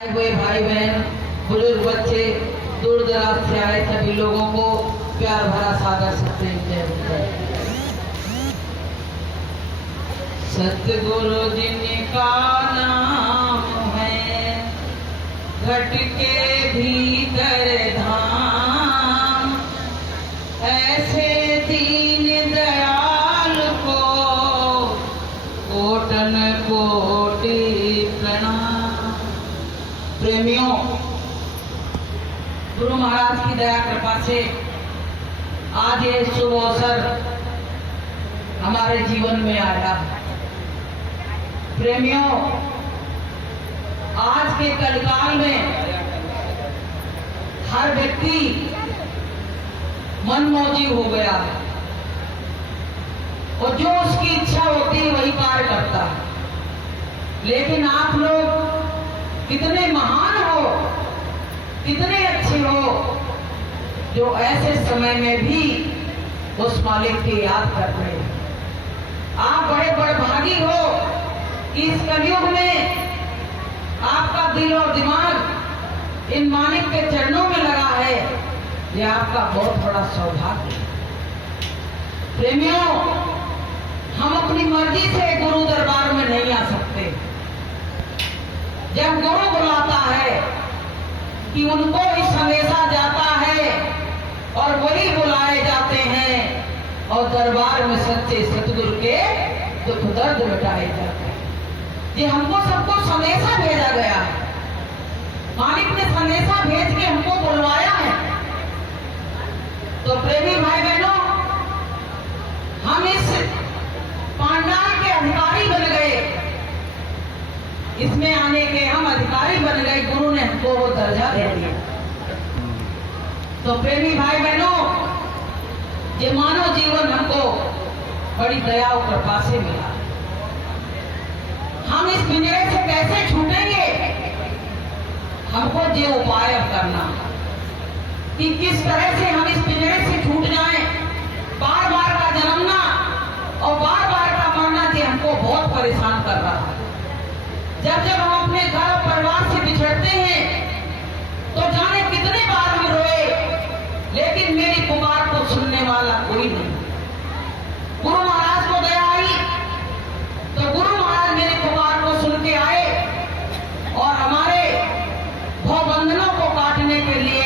हुए भाई बहन, बुजुर्ग, बच्चे, दूर दराज से आए सभी लोगों को प्यार भरा सादर सत्य। सतगुरु जिनका नाम है, घट के भीतर धाम, ऐसे दीन दयाल को कोटन कोटि प्रणाम। प्रेमियों, गुरु महाराज की दया कृपा से आज ये शुभ अवसर हमारे जीवन में आया। प्रेमियों, आज के कलिकाल में हर व्यक्ति मनमौजी हो गया है और जो उसकी इच्छा होती है वही कार्य करता है। लेकिन आप लोग कितने महान हो, कितने अच्छे हो, जो ऐसे समय में भी उस मालिक की याद कर रहे हैं। आप बड़े बड़भागी हो कि इस कलयुग में आपका दिल और दिमाग इन मालिक के चरणों में लगा है। यह आपका बहुत बड़ा सौभाग्य है। प्रेमियों, हम अपनी मर्जी से गुरु दरबार में नहीं आ सकते। जब गुरु बुलाता है कि उनको ही संदेशा जाता है और वही बुलाए जाते हैं और दरबार में सच्चे सतगुरु के दुख दर्द मिटाए जाते हैं। ये हमको सबको संदेशा भेजा गया है। मालिक ने संदेशा भेज के हमको बुलवाया है। तो प्रेमी भाई बहनों, हम इस पांडाल के अधिकारी बन गए। इसमें आने के हम अधिकारी बन गए। गुरु ने हमको वो दर्जा दे दिया। तो प्रेमी भाई बहनों, ये मानव जीवन हमको बड़ी दया और कृपा से मिला। हम इस पिंजरे से कैसे छूटेंगे, हमको ये उपाय अब करना कि किस तरह से हम इस पिंजरे से छूट जाएं। बार बार का जन्मना और बार बार का मरना ये हमको बहुत परेशान कर रहा है। जब जब हम अपने घर परिवार से बिछड़ते हैं तो जाने कितने बार हम रोए, लेकिन मेरी पुकार को सुनने वाला कोई नहीं। गुरु महाराज को दया आई तो गुरु महाराज मेरी पुकार को सुन के आए और हमारे भवबंधनों को काटने के लिए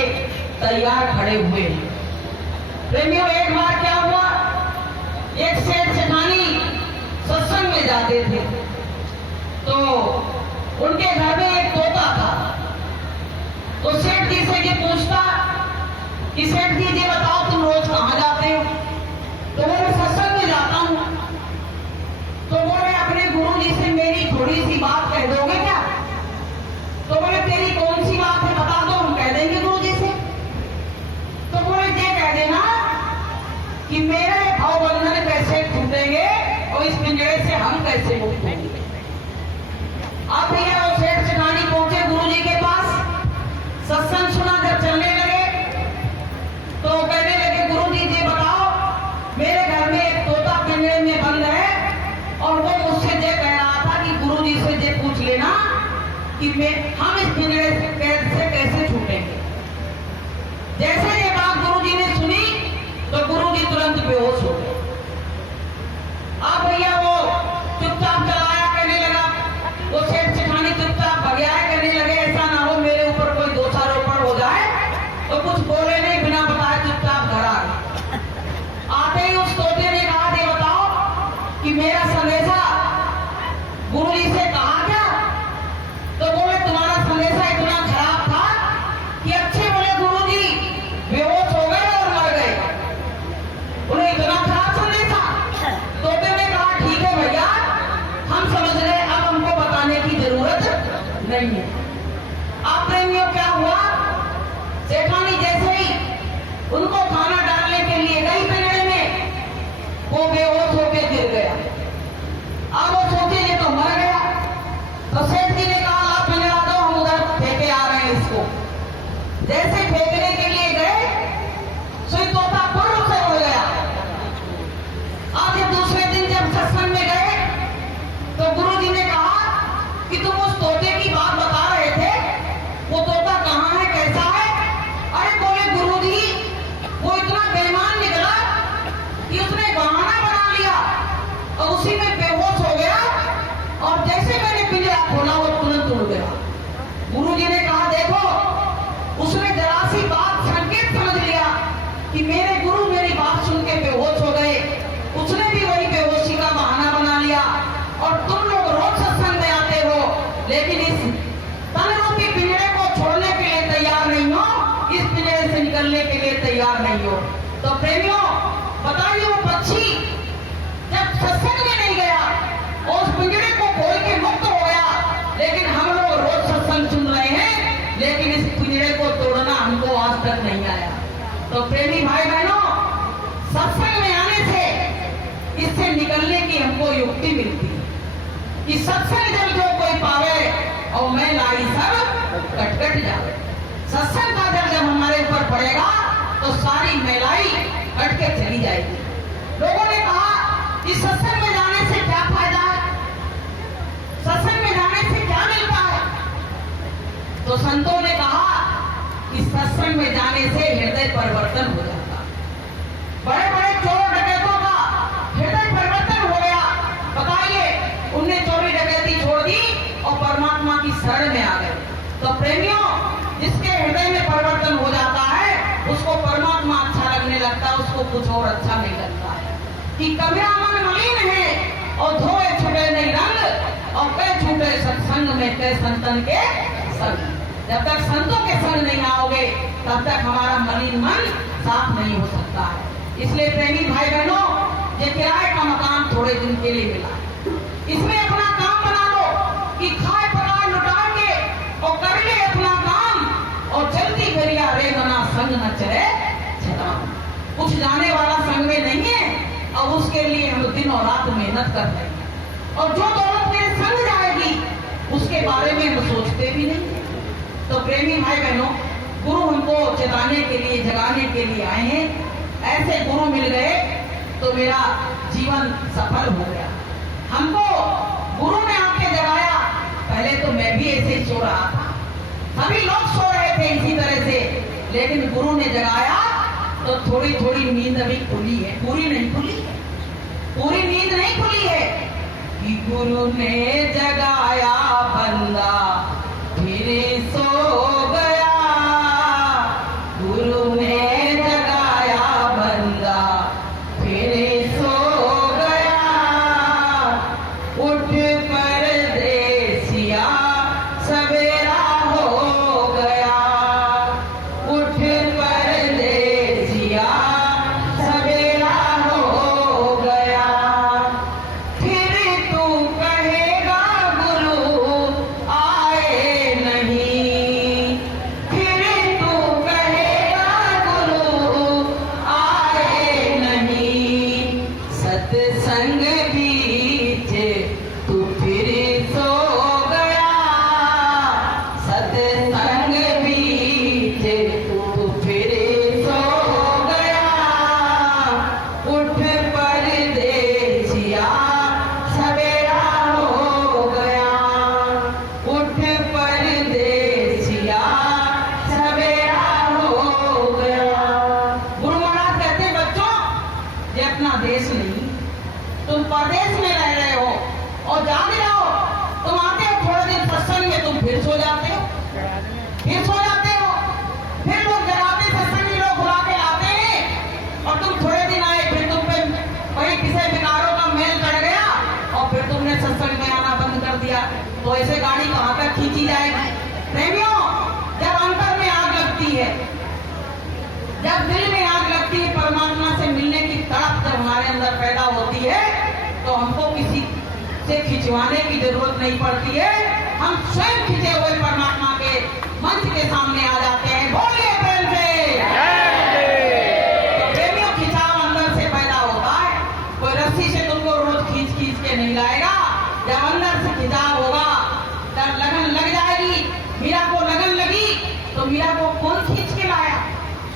तैयार खड़े हुए। प्रेमियों, एक बार क्या हुआ, एक सेठ सेठानी सत्संग में जाते थे तो उनके घर में एक तोता था। तो सेठ जी से ये पूछता कि सेठ जी ये बताओ तुम रोज कहां जाते हो? तो मैं सत्संग में जाता हूं। तो बोले अपने गुरु जी से मेरी थोड़ी सी बात कह दोगे क्या? तो बोले तेरी कौन सी बात है बता दो, हम कह देंगे गुरु जी से। तो बोले ये कह देना कि मेरे भावबंधन कैसे टूटेंगे और इस पिंजरे से हम कैसे मुक्त होंगे। अब भैया वो सेठ सेठानी पहुंचे गुरु जी के पास। सत्संग सुना, जब चलने लगे तो कहने लगे गुरु जी ये बताओ, मेरे घर में एक तोता पिंजरे में बंद है और वो मुझसे ये कह रहा था कि गुरु जी से ये पूछ लेना कि हम इस पिंजरे से कैसे छूटेंगे। जैसे ये बात गुरु जी ने सुनी तो गुरु जी तुरंत बेहोश हो गए। अब भैया वो चुपचाप चलाया करने लगा। वो सेठ सेठानी चुपचाप भगया करने लगे, ऐसा ना हो मेरे ऊपर कोई दोषारोपण हो जाए। तो कुछ बोले नहीं, बिना बताए चुपचाप घर आ गए। आते ही उस तोते ने कहा ये बताओ कि मेरा संदेशा गुरु जी से कहा क्या? तो बोले तुम्हारा संदेशा इतना खराब था कि अच्छे बोले गुरु जी बेहोश हो गए और मर गए। उन्हें इतना खराब संदेशा। तोते ने कहा ठीक है भैया, हम समझ गए, अब हमको बताने की जरूरत नहीं है। आप प्रेमियों, क्या हुआ, सेठानी जैसे ही उनको खाना डालने के लिए गई पिंजरे में, वो बेहोश होकर गिर गया। अब वो सोचे ये तो मर गया। तो सेठ जी ने कहा आप पिंजरा दो, हम उधर फेंके आ रहे हैं इसको। जैसे फेंकने के लिए गए, सुई तोता फुर्र से उड़ गया। आज दूसरे दिन जब सत्संग में गए तो गुरु जी ने कहा कि तुम उस तोते की बात बता रहे थे उसने जरा सी बात संकेत समझ लिया कि मेरे गुरु मेरी बात सुन के बेहोश हो गए। उसने भी वही बेहोशी का बहाना बना लिया। और तुम लोग रोज सत्संग में आते हो, लेकिन इस तन रूपी पिंजरे को छोड़ने के लिए तैयार नहीं हो, इस पिंजरे से निकलने के लिए तैयार नहीं हो। तो प्रेमियों, बताइए वो पक्षी जब सत्संग में नहीं गया, उस पिंजरे को खोल के मुक्त हो गया, लेकिन हम लोग रोज सत्संग सुन रहे हैं, लेकिन इस पिंजरे को तोड़ना हमको आज तक नहीं आया। तो प्रेमी भाई बहनों, सत्संग में आने से इससे निकलने की हमको युक्ति मिलती है कि सत्संग जब जो कोई पावे और मैं लाई सब कट जावे। सत्संग का जल जब हमारे ऊपर पड़ेगा तो सारी मैलाई कट के चली जाएगी। लोगों ने कहा कि सत्संग में जाने से क्या फायदा है, सत्संग में जाने से क्या मिलता है? तो संतों ने कहा कि सत्संग में जाने से हृदय परिवर्तन हो जाता है। बड़े बड़े चोर डकैतों का हृदय परिवर्तन हो गया। बताइए, उनने चोरी डकैती छोड़ दी और परमात्मा की शरण में आ गए। तो प्रेमियों, जिसके हृदय में परिवर्तन हो जाता है उसको परमात्मा अच्छा लगने लगता है, उसको कुछ और अच्छा नहीं लगता है। कि कबिया मन मलिन है और धोए छूटे नहीं रंग, और कई छूटे सत्संग में कई संतन के संग। जब तक संतों के संग नहीं आओगे तब तक हमारा मलिन मन साफ नहीं हो सकता है। इसलिए प्रेमी भाई बहनों, ये किराए का मकान थोड़े दिन के लिए मिला, इसमें अपना काम बना लो कि खाए पकाए लुटा के और कर ले अपना काम, और चलती गरिया रे बना संग न चले छताम। कुछ जाने वाला संग में नहीं है और उसके लिए हम दिन और रात मेहनत कर रहे हैं, और जो दौलत मेरे संग जाएगी उसके बारे में हम सोचते भी नहीं। तो प्रेमी भाई बहनों, गुरु हमको चेताने के लिए, जगाने के लिए आए हैं। ऐसे गुरु मिल गए तो मेरा जीवन सफल हो गया। हमको गुरु ने आके जगाया। पहले तो मैं भी ऐसे ही सो रहा था, सभी लोग सो रहे थे इसी तरह से, लेकिन गुरु ने जगाया तो थोड़ी थोड़ी नींद अभी खुली है, पूरी नहीं खुली है, पूरी नींद नहीं खुली है। कि गुरु ने जगाया बंदा फिर सो गया, गुरु ने जगाया बंदा फिर सो गया। उठ परदेसिया सवेरा हो गया, उठ परदेसिया सवेरा हो गया। फिर तू कहेगा गुरु आए नहीं, फिर तू कहेगा गुरु आए नहीं। सत्संग बीच तू फिर सो गया, सत्संग बीच तू फिर सो गया। उठ परदेसिया सवेरा हो गया, उठ परदेसिया सवेरा हो गया। गुरु महाराज कहते, बच्चों ये अपना देश नहीं, तुम परदेश में रह रहे हो और जाग जाओ। तुम आते हो थोड़े दिन सत्संग में, तुम फिर सो जाते हो, फिर सो जाते हो, फिर लोग जगाते सत्संगी लोग बुला के लाते हैं, और तुम थोड़े दिन आए फिर तुम पे वही किसी विकारों का मेल चढ़ गया और फिर तुमने सत्संग में आना बंद कर दिया। तो ऐसे गाड़ी कहाँ तक खींची जाएगी? प्रेमियों, जब अंतर में आग लगती है, जब दिल में आग लगती है, परमात्मा से मिलने की तड़प जब हमारे अंदर पैदा होती है, तो हमको किसी से खिंचवाने की जरूरत नहीं पड़ती है। हम स्वयं खिंचे हुए परमात्मा के मंच के सामने आ जाते हैं। बोलिए प्रेम से। तो प्रेमियों, खिंचाव अंदर से पैदा होता है। कोई रस्सी से तुमको रोज खींच खींच के नहीं लाएगा। जब अंदर से खिंचाव होगा तब लगन लग जाएगी। मीरा को लगन लगी तो मीरा को कौन खींच के लाया?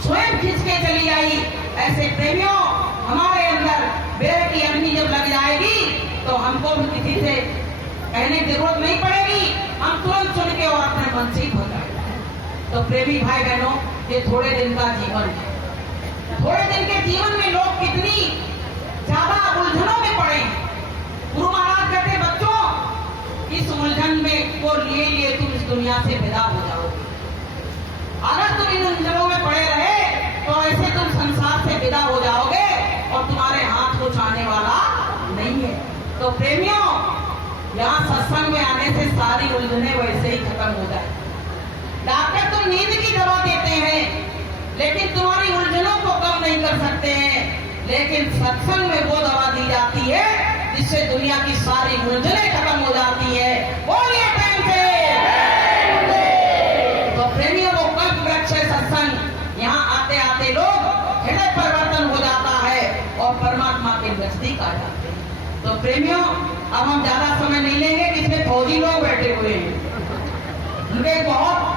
स्वयं खींच के चली आई। ऐसे प्रेमियों, हमारे अंदर बेर की अग्नि जब लग जाएगी तो हमको भी किसी से कहने की जरूरत नहीं पड़ेगी, हम तुरंत सुन के और अपने मन से ही हो जाएगा। तो प्रेमी भाई बहनों, ये थोड़े दिन का जीवन है। थोड़े दिन के जीवन में लोग कितनी ज्यादा उलझनों में पड़े। गुरु महाराज कहते, बच्चों इस उलझन में को लिए तुम इस दुनिया से विदा हो जाओगे। अगर तुम इन उलझनों में पड़े रहे तो ऐसे तुम संसार से विदा हो जाओगे और तुम्हारे हाथ कुछ आने वाला नहीं है। तो प्रेमियों, यहाँ सत्संग में आने से सारी उलझने वैसे ही खत्म हो जाए। डॉक्टर तुम नींद की दवा देते हैं लेकिन तुम्हारी उलझनों को कम नहीं कर सकते हैं, लेकिन सत्संग में वो दवा दी जाती है जिससे दुनिया की सारी उलझने खत्म हो जाती है। बोलिए टाइम से। तो प्रेमियों, वो कल्प वृक्ष है सत्संग। यहाँ आते आते लोग हृदय परिवर्तन हो जाता है और परमात्मा के नजदीक आ जाते हैं। तो प्रेमियों, अब हम ज्यादा समय नहीं लेंगे कि इसमें फौजी लोग बैठे हुए हैं, उनके बहुत